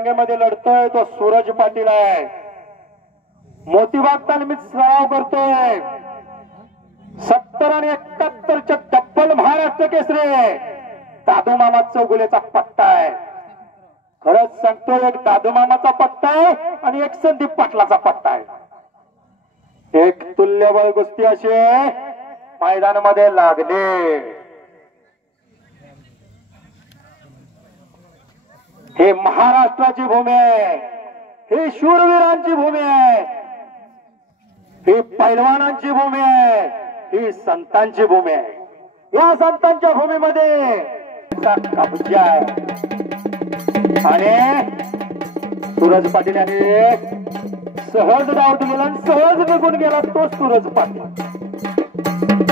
रांगेमध्ये लढतोय तो सूरज पाटील आहे. मोतीबाग तालमीत सराव करतोय. 70 आणि 71च्या तब्बल महाराष्ट्र केसरी दादू मामा चौगुलेचा पट्टा आहे. खरंच सांगतो, एक दादू मामाचा पट्टा आहे आणि एक संदीप पाटलाचा पट्टा आहे. एक तुल्यबळ कुस्ती अशी मैदानामध्ये लागले. हे महाराष्ट्राची भूमी आहे, ही शूरवीरांची भूमी आहे, ही पैलवानांची भूमी आहे, ही संतांची भूमी आहे. या संतांच्या भूमीमध्ये कब्जा आहे आणि सूरज पाटील यांनी सहज डाव दिलेला आणि सहज निघून गेला तो सूरज पाटील.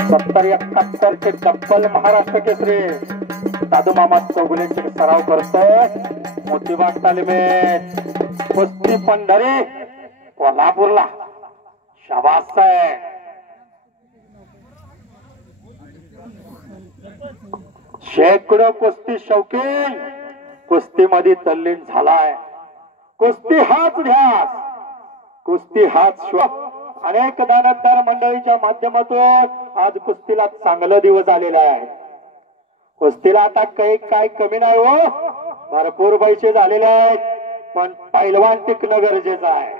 70-71चे तब्बल महाराष्ट्र केसरी दादू मामा चौगुलेचे सराव करतोय. मोतीबाग तालमीत कुस्ती पंढरी कोल्हापूरला. शाबास आहे. शेकडो कुस्ती शौकीन कुस्तीमध्ये तल्लीन झालाय. कुस्ती हाच ध्यास, कुस्ती हाच श्वास. अनेक दानतदार मंडळीच्या माध्यमातून आज कुस्तीला चांगला दिवस आलेला आहे. कुस्तीला आता काही काय कमी नाही हो, भरपूर पैसे झालेले आहेत, पण पैलवान टिकणं गरजेचं आहे.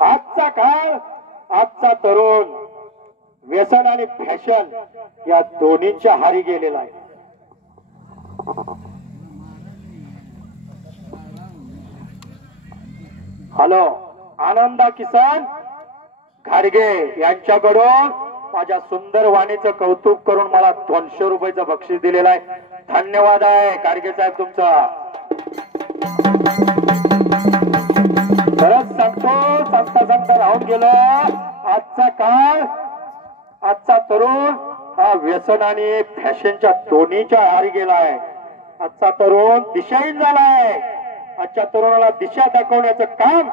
आजचा काळ, आजचा तरुण व्यसन आणि फॅशन या दोन्हीच्या हारी गेलेला आहे. हॅलो, आनंदा किसन घाडगे यांच्याकडून माझ्या सुंदर वाणीचं कौतुक करून मला 200 रुपयाचं बक्षीस दिलेलं आहे. धन्यवाद आहे घाडगे साहेब तुमचा. खरंच सांगतो, सांगता सांगता राहून गेलो. आजचा काळ, आजचा तरुण हा व्यसन आणि फॅशनच्या दोन्हीच्या आहारी गेलाय. आजचा तरुण दिशाहीन झालाय. आजच्या तरुणाला दिशा दाखवण्याचं काम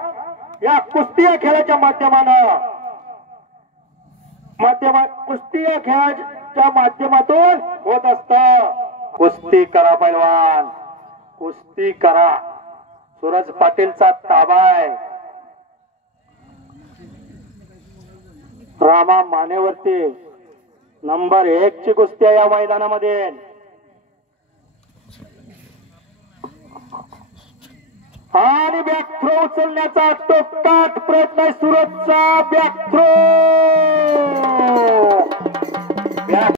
या कुस्ती या खेळाच्या माध्यमानं, कुस्ती या खेळाच्या माध्यमातून होत असत. कुस्ती करा पैलवान, कुस्ती करा. सूरज पाटीलचा ताबा आहे. रामा मानेवरती नंबर 1 ची कुस्ती आहे या मैदानामध्ये. आणि बॅक थ्रो उचलण्याचा टोकाट प्रयत्न आहे सूरजचा. Back throw